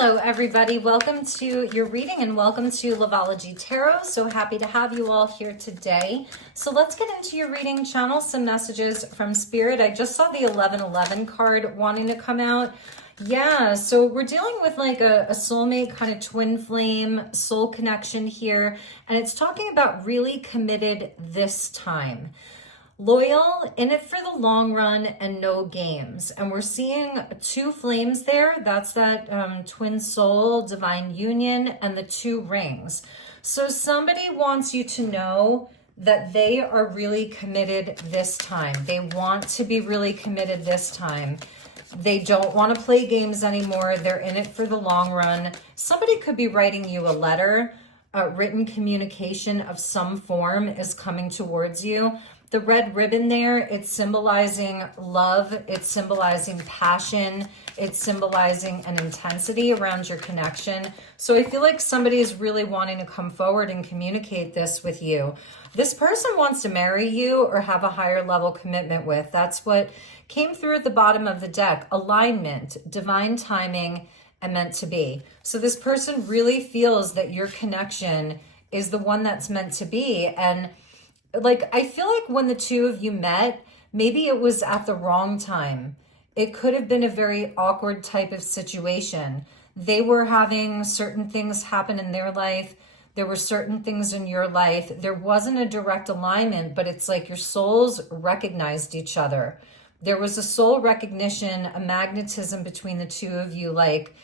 Hello, everybody. Welcome to your reading and welcome to Loveology Tarot. So happy to have you all here today. So let's get into your reading. Channel some messages from Spirit. I just saw the 1111 card wanting to come out. Yeah, so we're dealing with like a soulmate kind of twin flame soul connection here. And it's talking about really committed this time. Loyal, in it for the long run, and no games. And we're seeing two flames there. That's that twin soul, divine union, and the two rings. So somebody wants you to know that they are really committed this time. They want to be really committed this time. They don't want to play games anymore. They're in it for the long run. Somebody could be writing you a letter. Written communication of some form is coming towards you. The red ribbon there, it's symbolizing love, it's symbolizing passion, it's symbolizing an intensity around your connection. So I feel like somebody is really wanting to come forward and communicate this with you. This person wants to marry you or have a higher level commitment with. That's what came through at the bottom of the deck. Alignment, divine timing, and meant to be. So this person really feels that your connection is the one that's meant to be. And like, I feel like when the two of you met, maybe it was at the wrong time. It could have been a very awkward type of situation. They were having certain things happen in their life. There were certain things in your life. There wasn't a direct alignment, but it's like your souls recognized each other. There was a soul recognition, a magnetism between the two of you. Like,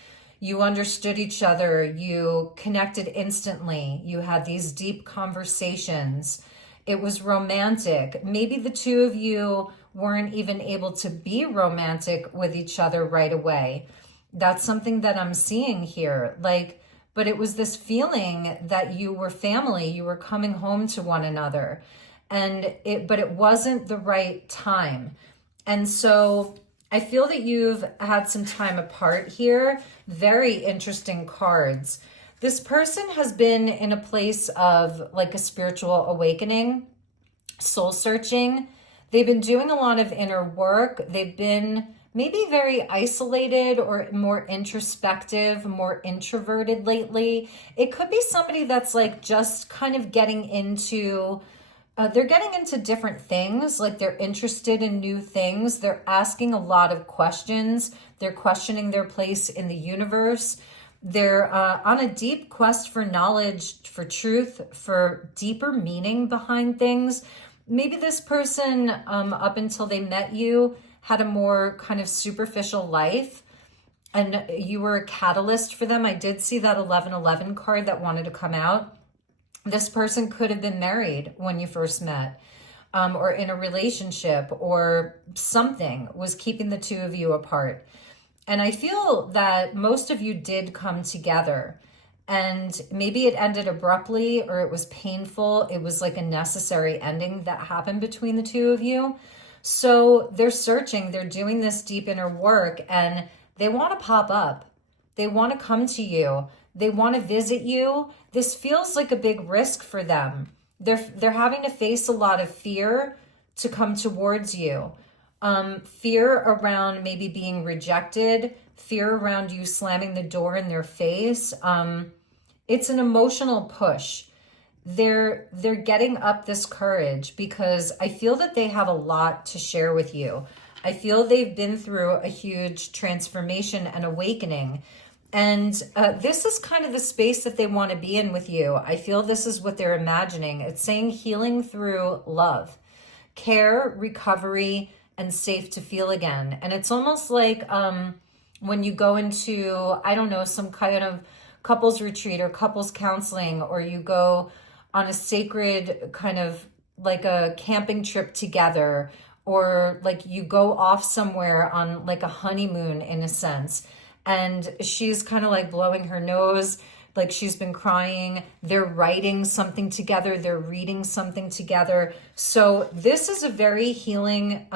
you understood each other. You connected instantly. You had these deep conversations. It was romantic. Maybe the two of you weren't even able to be romantic with each other right away. That's something that I'm seeing here. Like, but it was this feeling that you were family, you were coming home to one another. But it wasn't the right time. And so I feel that you've had some time apart here. Very interesting cards. This person has been in a place of like a spiritual awakening, soul searching. They've been doing a lot of inner work. They've been maybe very isolated or more introspective, more introverted lately. It could be somebody that's like just kind of getting into, they're getting into different things. Like they're interested in new things. They're asking a lot of questions. They're questioning their place in the universe. They're on a deep quest for knowledge, for truth, for deeper meaning behind things. Maybe this person, up until they met you, had a more kind of superficial life and you were a catalyst for them. I did see that 1111 card that wanted to come out. This person could have been married when you first met, or in a relationship, or something was keeping the two of you apart. And I feel that most of you did come together, and maybe it ended abruptly or it was painful. It was like a necessary ending that happened between the two of you. So they're searching, they're doing this deep inner work, and they want to pop up. They want to come to you. They want to visit you. This feels like a big risk for them. They're having to face a lot of fear to come towards you. Fear around maybe being rejected, fear around you slamming the door in their face. It's an emotional push. They're getting up this courage because I feel that they have a lot to share with you. I feel they've been through a huge transformation and awakening. And this is kind of the space that they want to be in with you. I feel this is what they're imagining. It's saying healing through love, care, recovery, and safe to feel again. And it's almost like when you go into, I don't know, some kind of couples retreat or couples counseling, or you go on a sacred kind of like a camping trip together, or like you go off somewhere on like a honeymoon in a sense. And she's kind of like blowing her nose, like she's been crying. They're writing something together. They're reading something together. So this is a very healing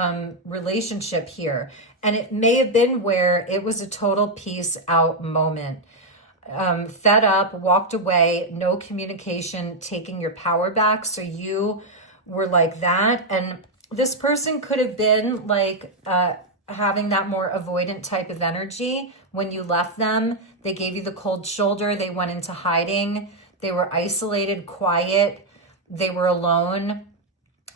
relationship here. And it may have been where it was a total peace out moment. Fed up, walked away, no communication, taking your power back. So you were like that. And this person could have been like having that more avoidant type of energy, when you left them. They gave you the cold shoulder. They went into hiding. They were isolated, quiet. They were alone.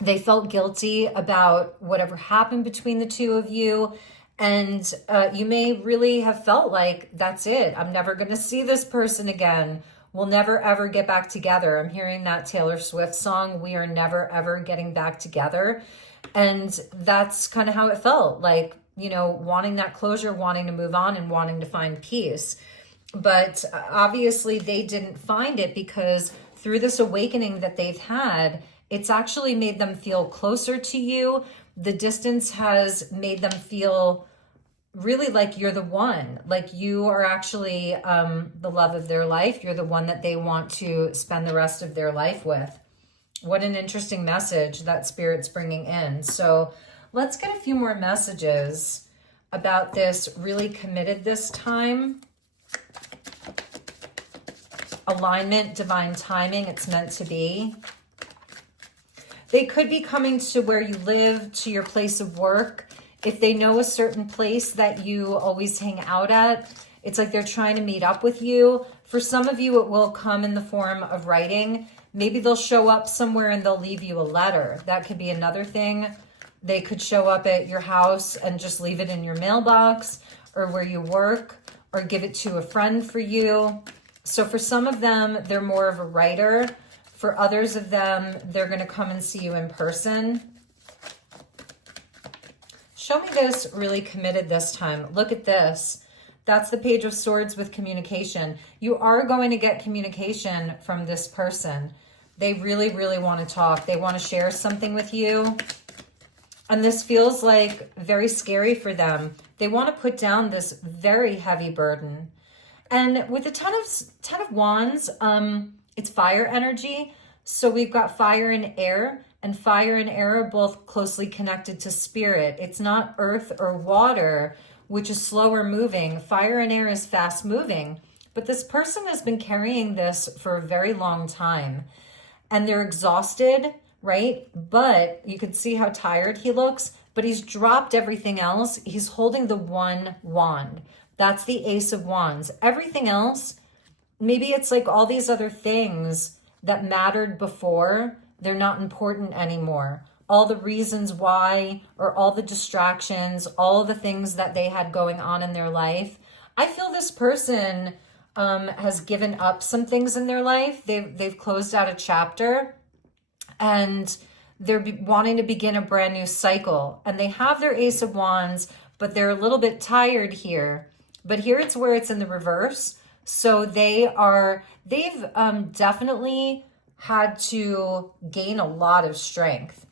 They felt guilty about whatever happened between the two of you. And you may really have felt like, that's it. I'm never going to see this person again. We'll never, ever get back together. I'm hearing that Taylor Swift song, We Are Never, Ever Getting Back Together. And that's kind of how it felt, like, you know, wanting that closure, wanting to move on, and wanting to find peace. But obviously they didn't find it, because through this awakening that they've had, it's actually made them feel closer to you. The distance has made them feel really like you're the one, like you are actually the love of their life. You're the one that they want to spend the rest of their life with. What an interesting message that Spirit's bringing in. So let's get a few more messages about this really committed this time. Alignment, divine timing, it's meant to be. They could be coming to where you live, to your place of work. If they know a certain place that you always hang out at, it's like they're trying to meet up with you. For some of you, it will come in the form of writing. Maybe they'll show up somewhere and they'll leave you a letter. That could be another thing. They could show up at your house and just leave it in your mailbox or where you work, or give it to a friend for you. So for some of them, they're more of a writer. For others of them, they're going to come and see you in person. Show me this really committed this time. Look at this. That's the Page of Swords with communication. You are going to get communication from this person. They really, really want to talk. They want to share something with you. And this feels like very scary for them. They want to put down this very heavy burden. And with the Ten of Wands, it's fire energy. So we've got fire and air. And fire and air are both closely connected to spirit. It's not earth or water, which is slower moving. Fire and air is fast moving. But this person has been carrying this for a very long time. And they're exhausted, right? But you can see how tired he looks. But he's dropped everything else. He's holding the one wand. That's the Ace of Wands. Everything else, maybe it's like all these other things that mattered before, they're not important anymore. All the reasons why, or all the distractions, all the things that they had going on in their life. I feel this person has given up some things in their life. They've closed out a chapter, and they're wanting to begin a brand new cycle. And they have their Ace of Wands, but they're a little bit tired here. But here it's where it's in the reverse. So they've definitely had to gain a lot of strength.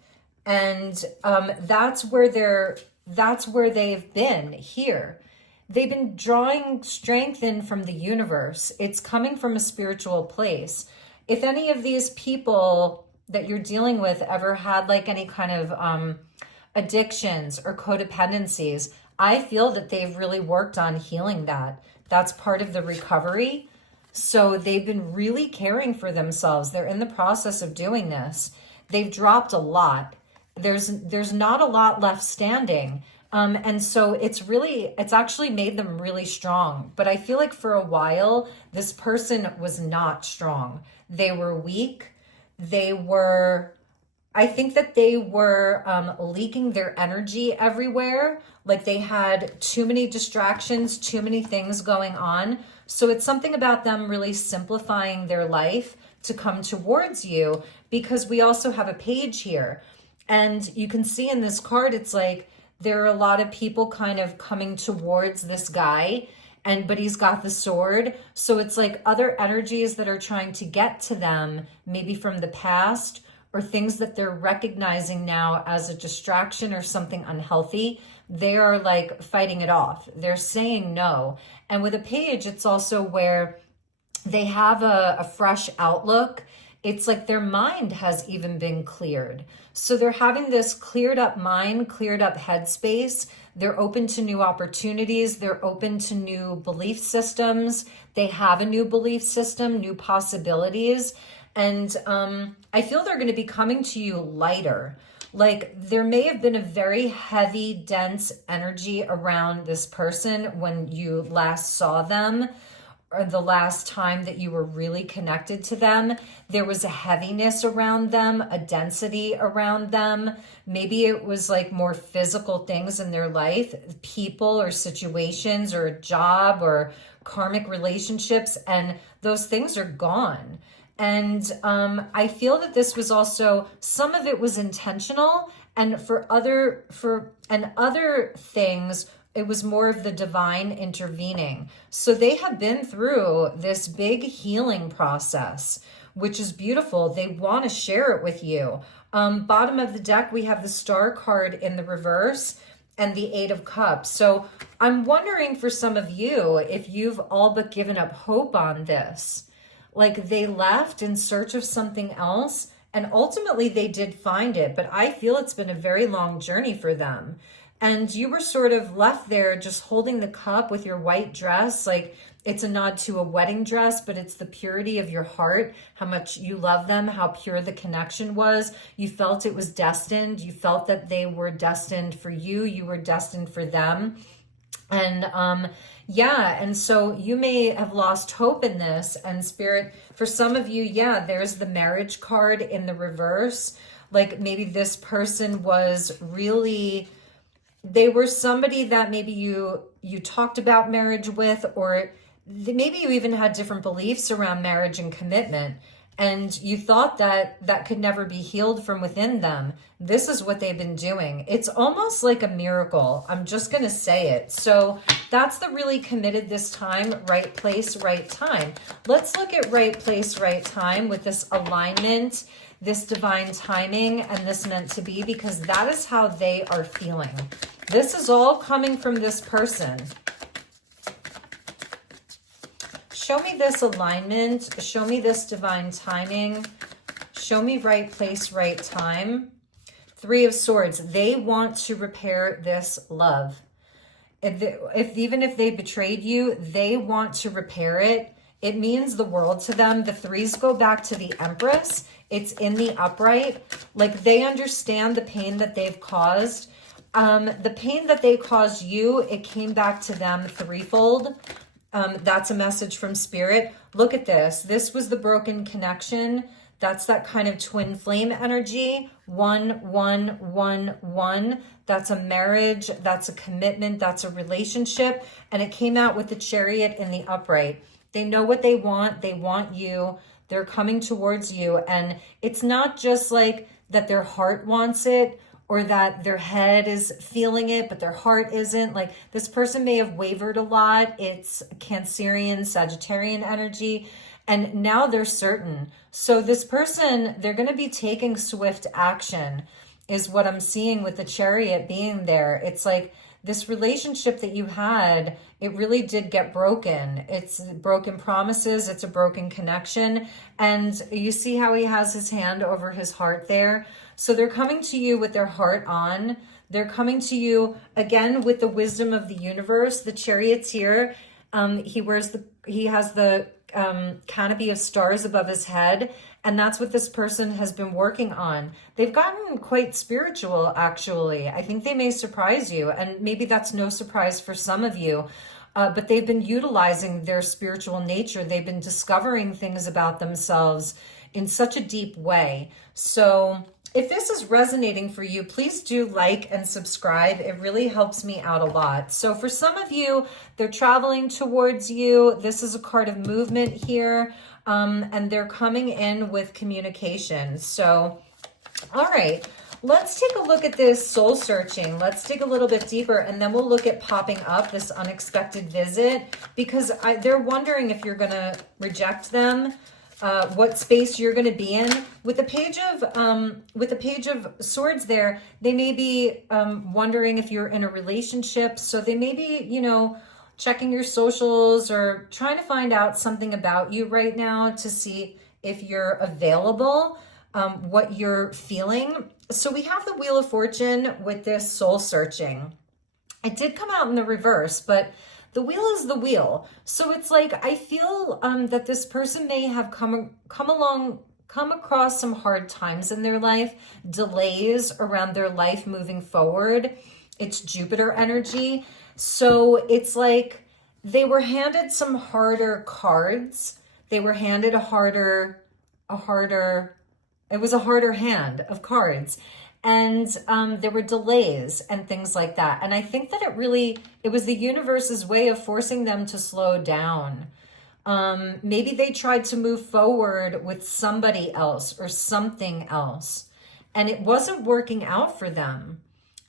And that's where they've been here. They've been drawing strength in from the universe. It's coming from a spiritual place. If any of these people that you're dealing with ever had like any kind of addictions or codependencies, I feel that they've really worked on healing that. That's part of the recovery. So they've been really caring for themselves. They're in the process of doing this. They've dropped a lot. There's not a lot left standing. And so it's actually made them really strong. But I feel like for a while, this person was not strong. They were weak. I think that they were leaking their energy everywhere. Like they had too many distractions, too many things going on. So it's something about them really simplifying their life to come towards you, because we also have a page here. And you can see in this card, it's like there are a lot of people kind of coming towards this guy, but he's got the sword. So it's like other energies that are trying to get to them, maybe from the past, or things that they're recognizing now as a distraction or something unhealthy. They are like fighting it off. They're saying no. And with a page, it's also where they have a fresh outlook. It's like their mind has even been cleared. So they're having this cleared up mind, cleared up headspace. They're open to new opportunities. They're open to new belief systems. They have a new belief system, new possibilities. And I feel they're going to be coming to you lighter. Like there may have been a very heavy, dense energy around this person when you last saw them, or the last time that you were really connected to them. There was a heaviness around them, a density around them. Maybe it was like more physical things in their life, people or situations or a job or karmic relationships, and those things are gone. And I feel that this was also, some of it was intentional, and other things, it was more of the divine intervening. So they have been through this big healing process, which is beautiful. They want to share it with you. Bottom of the deck, we have the Star card in the reverse and the Eight of Cups. So I'm wondering for some of you, if you've all but given up hope on this. Like they left in search of something else, and ultimately they did find it, but I feel it's been a very long journey for them. And you were sort of left there just holding the cup with your white dress. Like it's a nod to a wedding dress, but it's the purity of your heart, how much you love them, how pure the connection was. You felt it was destined. You felt that they were destined for you. You were destined for them. And yeah, and so you may have lost hope in this, and Spirit, for some of you, yeah, there's the marriage card in the reverse. Like maybe this person was really, they were somebody that maybe you talked about marriage with, or maybe you even had different beliefs around marriage and commitment, and you thought that that could never be healed from within them. This is what they've been doing. It's almost like a miracle. I'm just going to say it. So that's the really committed this time, right place, right time. Let's look at right place, right time with this alignment, this divine timing, and this meant to be, because that is how they are feeling. This is all coming from this person. Show me this alignment. Show me this divine timing. Show me right place, right time. Three of Swords. They want to repair this love. Even if they betrayed you, they want to repair it. It means the world to them. The threes go back to the Empress. It's in the upright. Like they understand the pain that they've caused. The pain that they caused you, it came back to them threefold. That's a message from Spirit. Look at this. This was the broken connection. That's that kind of twin flame energy. 1, 1, 1, 1. That's a marriage. That's a commitment. That's a relationship. And it came out with the Chariot in the upright. They know what they want. They want you. They're coming towards you. And it's not just like that their heart wants it, or that their head is feeling it, but their heart isn't. Like this person may have wavered a lot. It's Cancerian, Sagittarian energy, and now they're certain. So this person, they're gonna be taking swift action, is what I'm seeing with the Chariot being there. It's like this relationship that you had, it really did get broken. It's broken promises, it's a broken connection. And you see how he has his hand over his heart there? So they're coming to you with their heart on. They're coming to you again with the wisdom of the universe. The Chariot's here. He has the canopy of stars above his head, and that's what this person has been working on. They've gotten quite spiritual, actually. I think they may surprise you, and maybe that's no surprise for some of you. But they've been utilizing their spiritual nature. They've been discovering things about themselves in such a deep way. So if this is resonating for you, please do like and subscribe. It really helps me out a lot. So for some of you, they're traveling towards you. This is a card of movement here, and they're coming in with communication. So, all right, let's take a look at this soul searching. Let's dig a little bit deeper, and then we'll look at popping up this unexpected visit, because they're wondering if you're going to reject them. What space you're going to be in. With the Page of Swords there, they may be wondering if you're in a relationship. So they may be, you know, checking your socials or trying to find out something about you right now to see if you're available, what you're feeling. So we have the Wheel of Fortune with this soul searching. It did come out in the reverse, but the wheel is the wheel. So it's like, I feel that this person may have come come across some hard times in their life, delays around their life moving forward. It's Jupiter energy. So it's like they were handed some harder cards. They were handed it was a harder hand of cards. And there were delays and things like that. And I think that it was the universe's way of forcing them to slow down. Maybe they tried to move forward with somebody else or something else, and it wasn't working out for them.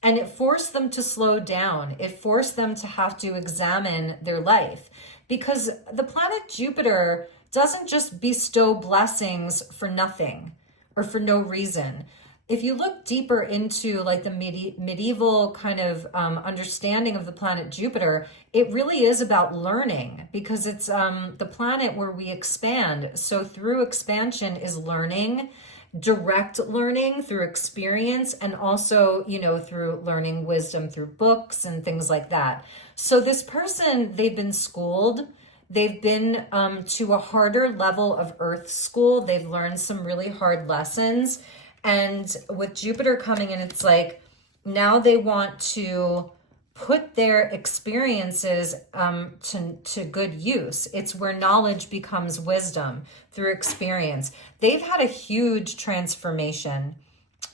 And it forced them to slow down. It forced them to have to examine their life, because the planet Jupiter doesn't just bestow blessings for nothing or for no reason. If you look deeper into like the medieval kind of understanding of the planet Jupiter, it really is about learning, because it's the planet where we expand. So through expansion is learning, direct learning through experience, and also, you know, through learning wisdom through books and things like that. So this person, they've been schooled. They've been to a harder level of earth school. They've learned some really hard lessons. And with Jupiter coming in, it's like now they want to put their experiences to good use. It's where knowledge becomes wisdom through experience. They've had a huge transformation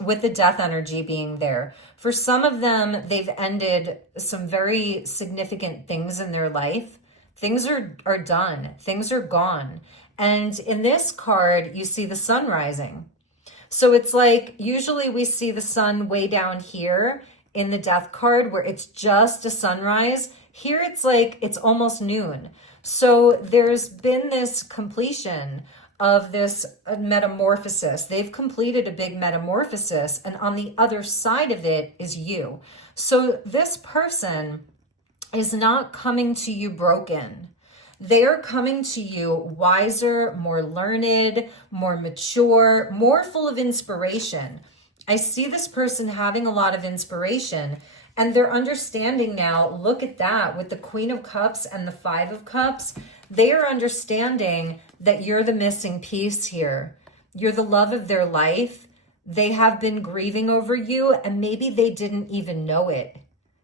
with the death energy being there. For some of them, they've ended some very significant things in their life. Things are done. Things are gone. And in this card, you see the sun rising. So it's like, usually we see the sun way down here in the death card where it's just a sunrise. Here it's like, it's almost noon. So there's been this completion of this metamorphosis. They've completed a big metamorphosis, and on the other side of it is you. So this person is not coming to you broken. They're coming to you wiser, more learned, more mature, more full of inspiration. I see this person having a lot of inspiration, and they're understanding now. Look at that with the Queen of Cups and the Five of Cups. They are understanding that you're the missing piece here. You're the love of their life. They have been grieving over you, and maybe they didn't even know it.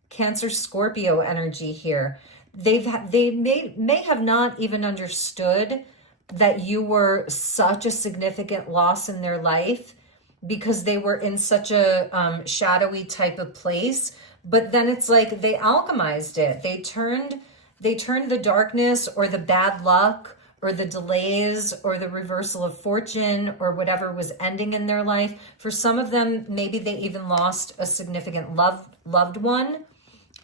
Cancer, Scorpio energy here. They may have not even understood that you were such a significant loss in their life, because they were in such a shadowy type of place. But then it's like they alchemized it. They turned the darkness or the bad luck or the delays or the reversal of fortune or whatever was ending in their life. For some of them, maybe they even lost a significant loved one,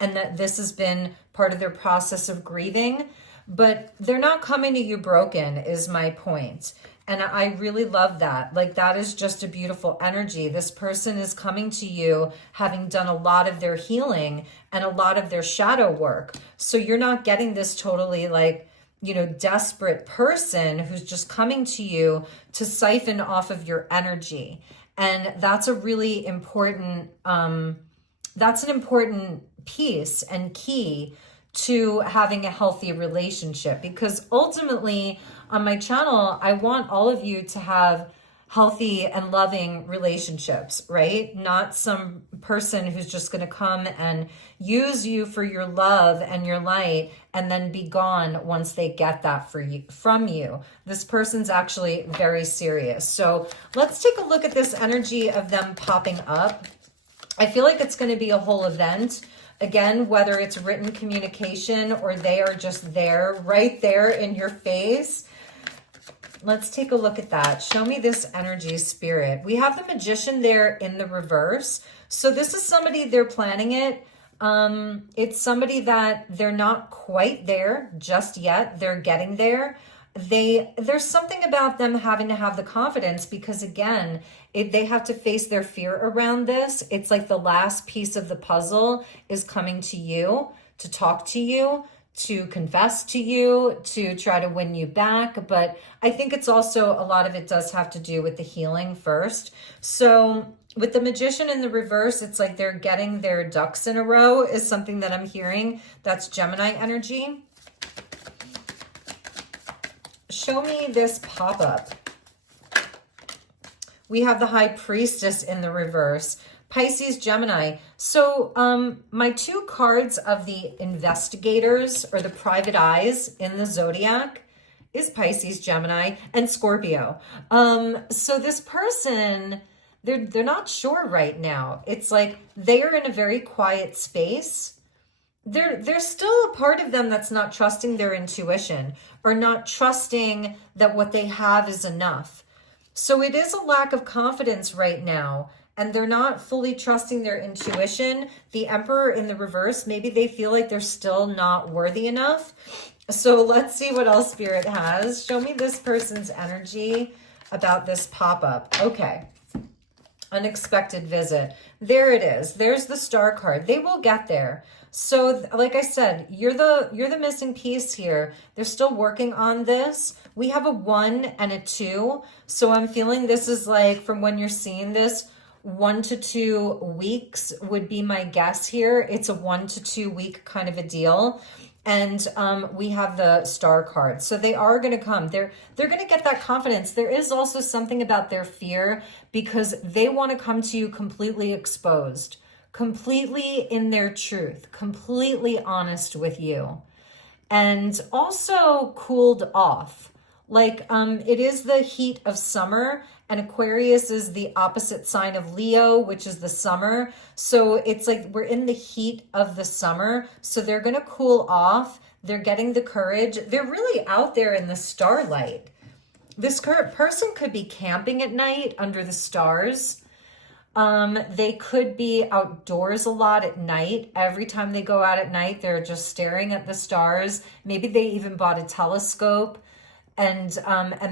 and that this has been part of their process of grieving. But they're not coming to you broken, is my point. And I really love that. Like, that is just a beautiful energy. This person is coming to you having done a lot of their healing and a lot of their shadow work. So you're not getting this totally like, you know, desperate person who's just coming to you to siphon off of your energy. And that's a really important, that's an important piece and key to having a healthy relationship, because ultimately on my channel, I want all of you to have healthy and loving relationships, right? Not some person who's just going to come and use you for your love and your light and then be gone once they get that from you. This person's actually very serious. So let's take a look at this energy of them popping up. I feel like it's going to be a whole event. Again, whether it's written communication or they are just there, right there in your face. Let's take a look at that. Show me this energy, Spirit. We have the Magician there in the reverse. So this is somebody, they're planning it. It's somebody that they're not quite there just yet. They're getting there. There's something about them having to have the confidence, because again, they have to face their fear around this. It's like the last piece of the puzzle is coming to you, to talk to you, to confess to you, to try to win you back. But I think it's also, a lot of it does have to do with the healing first. So with the Magician in the reverse, it's like they're getting their ducks in a row is something that I'm hearing. That's Gemini energy. Show me this pop-up. We have the High Priestess in the reverse. Pisces, Gemini. So my two cards of the investigators or the private eyes in the zodiac is Pisces, Gemini, and Scorpio. So this person, they're not sure right now. It's like they are in a very quiet space. There's still a part of them that's not trusting their intuition or not trusting that what they have is enough. So it is a lack of confidence right now, and they're not fully trusting their intuition. The Emperor in the reverse, maybe they feel like they're still not worthy enough. So let's see what else Spirit has. Show me this person's energy about this pop-up. Okay. Unexpected visit. There it is. There's the Star card. They will get there. So like I said, you're the missing piece here. They're still working on this. We have a 1 and a 2. So I'm feeling this is like, from when you're seeing this, 1 to 2 weeks would be my guess here. It's a 1 to 2 week kind of a deal. And we have the Star card. So they are going to come. They're going to get that confidence. There is also something about their fear because they want to come to you completely exposed, completely in their truth, completely honest with you, and also cooled off. Like it is the heat of summer, and Aquarius is the opposite sign of Leo, which is the summer. So it's like we're in the heat of the summer. So they're going to cool off. They're getting the courage. They're really out there in the starlight. This person could be camping at night under the stars. They could be outdoors a lot at night. Every time they go out at night, they're just staring at the stars. Maybe they even bought a telescope. And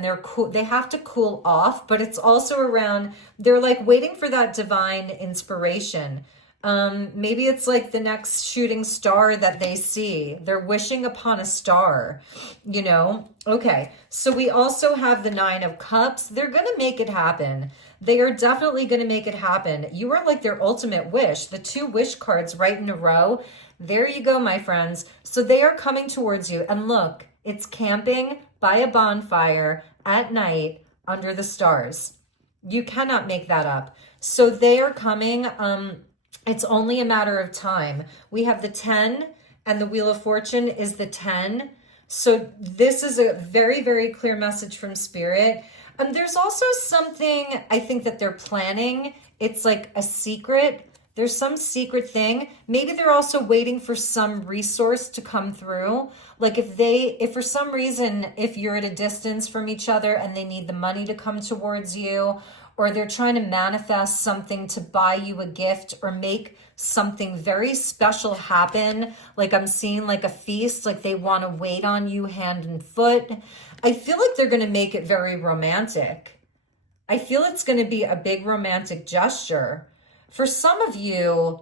they're cool. They have to cool off, but it's also around, they're like waiting for that divine inspiration. Maybe it's like the next shooting star that they see. They're wishing upon a star, you know? Okay, so we also have the 9 of Cups. They're going to make it happen. They are definitely going to make it happen. You are like their ultimate wish. The 2 wish cards right in a row. There you go, my friends. So they are coming towards you. And look, it's camping by a bonfire at night under the stars. You cannot make that up. So they are coming. It's only a matter of time. We have the 10 and the Wheel of Fortune is the 10. So this is a very, very clear message from Spirit. There's also something I think that they're planning. It's like a secret. There's some secret thing. Maybe they're also waiting for some resource to come through. Like if for some reason, if you're at a distance from each other and they need the money to come towards you, or they're trying to manifest something to buy you a gift or make something very special happen. Like I'm seeing like a feast, like they want to wait on you hand and foot. I feel like they're going to make it very romantic. I feel it's going to be a big romantic gesture. For some of you,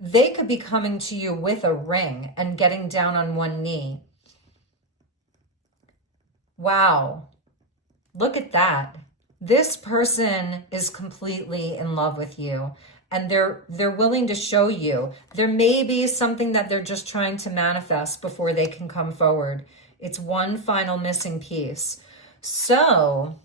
they could be coming to you with a ring and getting down on one knee. Wow. Look at that. This person is completely in love with you and they're willing to show you. There may be something that they're just trying to manifest before they can come forward. It's one final missing piece. So,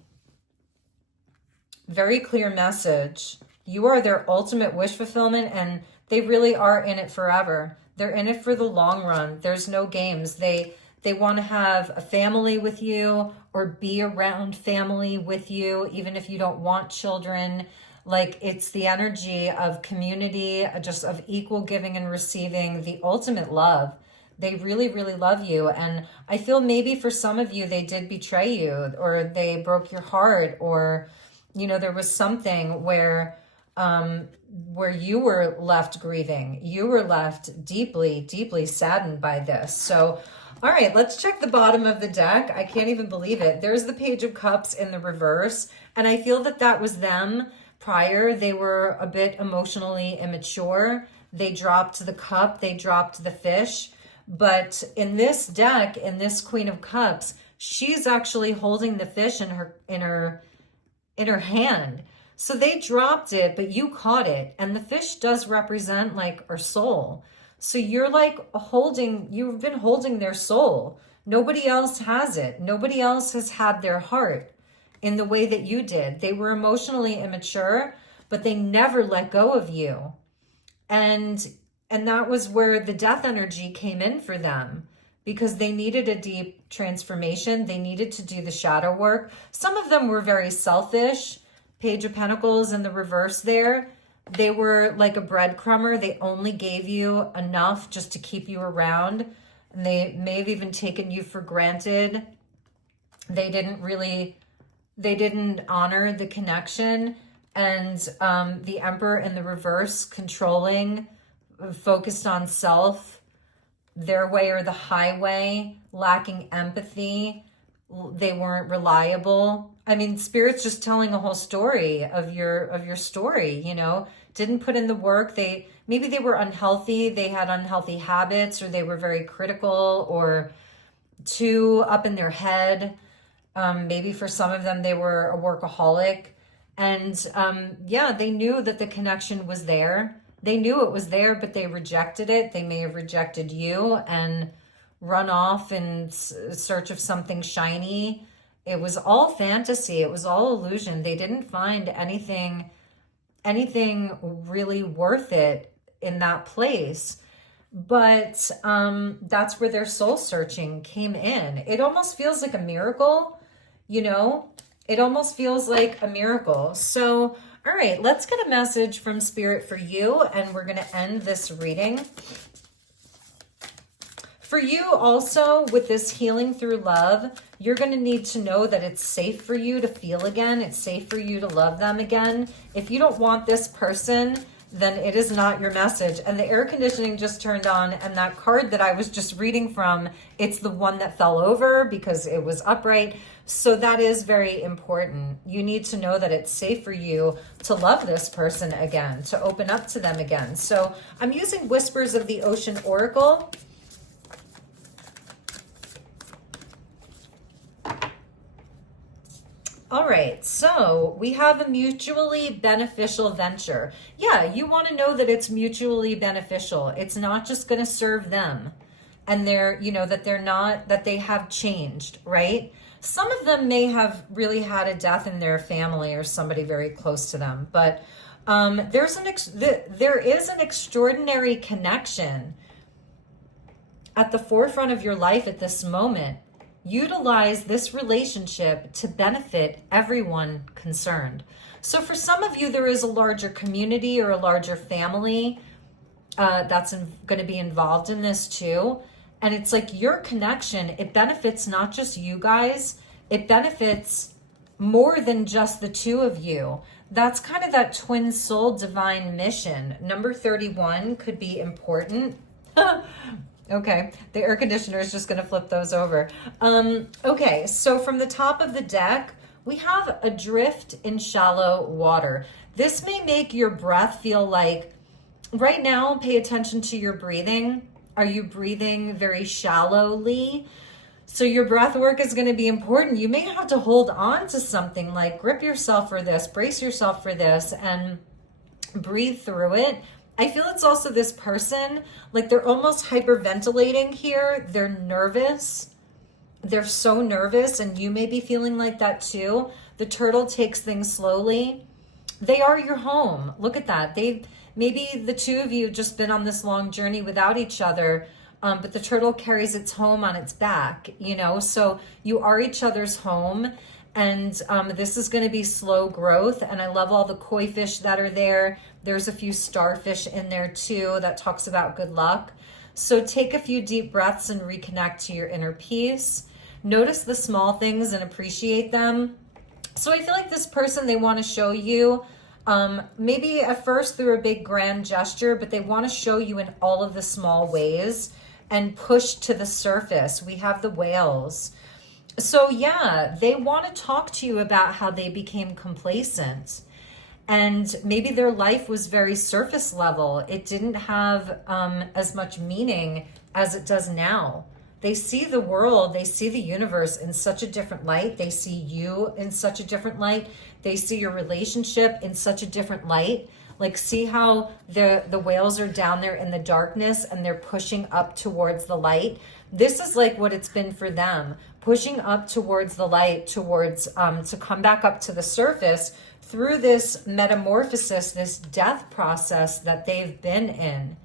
very clear message. You are their ultimate wish fulfillment and they really are in it forever. They're in it for the long run. There's no games. They want to have a family with you or be around family with you, even if you don't want children. Like it's the energy of community, just of equal giving and receiving, the ultimate love. They really, really love you. And I feel maybe for some of you, they did betray you or they broke your heart or, you know, there was something where you were left grieving. You were left deeply, deeply saddened by this. So, all right, let's check the bottom of the deck. I can't even believe it. There's the Page of Cups in the reverse. And I feel that that was them prior. They were a bit emotionally immature. They dropped the cup. They dropped the fish. But in this deck, in this Queen of Cups, she's actually holding the fish in her hand. So they dropped it, but you caught it. And the fish does represent like our soul. So you're like you've been holding their soul. Nobody else has it. Nobody else has had their heart. in the way that you did. They were emotionally immature, but they never let go of you. And that was where the death energy came in for them, because they needed a deep transformation. They needed to do the shadow work. Some of them were very selfish. Page of Pentacles in the reverse there. They were like a breadcrumber. They only gave you enough just to keep you around. And they may have even taken you for granted. They didn't honor the connection. And the Emperor in the reverse, controlling, focused on self, their way or the highway, lacking empathy. They weren't reliable. I mean, Spirit's just telling a whole story of your story, you know. Didn't put in the work. Maybe they were unhealthy. They had unhealthy habits, or they were very critical or too up in their head. Maybe for some of them, they were a workaholic. And yeah, they knew that the connection was there. They knew it was there, but they rejected it. They may have rejected you and run off in search of something shiny. It was all fantasy. It was all illusion. They didn't find anything really worth it in that place. But that's where their soul searching came in. It almost feels like a miracle, you know? It almost feels like a miracle. So, all right, let's get a message from Spirit for you, and we're going to end this reading. For you also, with this healing through love, you're going to need to know that it's safe for you to feel again. It's safe for you to love them again. If you don't want this person, then it is not your message. And the air conditioning just turned on, and that card that I was just reading from, it's the one that fell over because it was upright. So that is very important. You need to know that it's safe for you to love this person again, to open up to them again. So I'm using Whispers of the Ocean Oracle. All right, so we have a mutually beneficial venture. Yeah, you want to know that it's mutually beneficial. It's not just going to serve them, and that they have changed, right? Some of them may have really had a death in their family or somebody very close to them, but there is an extraordinary connection at the forefront of your life at this moment. Utilize this relationship to benefit everyone concerned. So for some of you, there is a larger community or a larger family that's going to be involved in this too. And it's like your connection, it benefits not just you guys, it benefits more than just the two of you. That's kind of that twin soul divine mission. Number 31 could be important. Okay, the air conditioner is just going to flip those over. Okay, so from the top of the deck, we have adrift in shallow water. This may make your breath feel like, right now, pay attention to your breathing. Are you breathing very shallowly? So your breath work is going to be important. You may have to hold on to something, like grip yourself for this, brace yourself for this, and breathe through it. I feel it's also this person, like they're almost hyperventilating here. They're nervous. They're so nervous, and you may be feeling like that too. The turtle takes things slowly. They are your home. Look at that. Maybe the two of you just been on this long journey without each other, but the turtle carries its home on its back, you know? So you are each other's home. And this is going to be slow growth. And I love all the koi fish that are there. There's a few starfish in there too that talks about good luck. So take a few deep breaths and reconnect to your inner peace. Notice the small things and appreciate them. So I feel like this person, they want to show you, maybe at first through a big grand gesture, but they want to show you in all of the small ways and push to the surface. We have the whales. So yeah, they want to talk to you about how they became complacent, and maybe their life was very surface level. It didn't have as much meaning as it does now. They see the world, they see the universe in such a different light. They see you in such a different light. They see your relationship in such a different light. Like, see how the whales are down there in the darkness and they're pushing up towards the light. This is like what it's been for them. pushing up towards the light, towards to come back up to the surface through this metamorphosis, this death process that they've been in.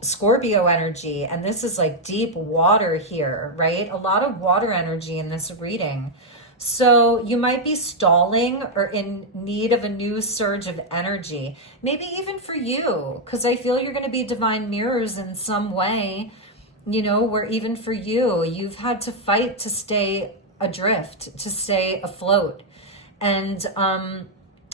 Scorpio energy, and this is like deep water here, right? A lot of water energy in this reading. So you might be stalling or in need of a new surge of energy, maybe even for you, because I feel you're going to be divine mirrors in some way, you know, where even for you, you've had to fight to stay adrift, to stay afloat. And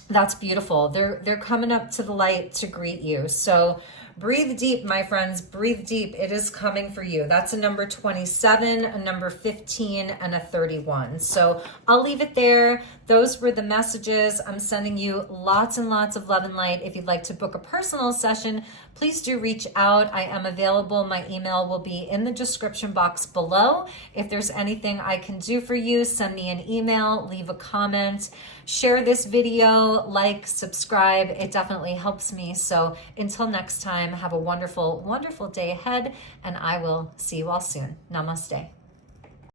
that's beautiful. They're coming up to the light to greet you. So breathe deep, my friends, breathe deep. It is coming for you. That's a number 27, a number 15, and a 31. So I'll leave it there. Those were the messages. I'm sending you lots and lots of love and light. If you'd like to book a personal session, please do reach out. I am available. My email will be in the description box below. If there's anything I can do for you, send me an email, leave a comment, share this video, like, subscribe. It definitely helps me. So until next time, have a wonderful, wonderful day ahead, and I will see you all soon. Namaste.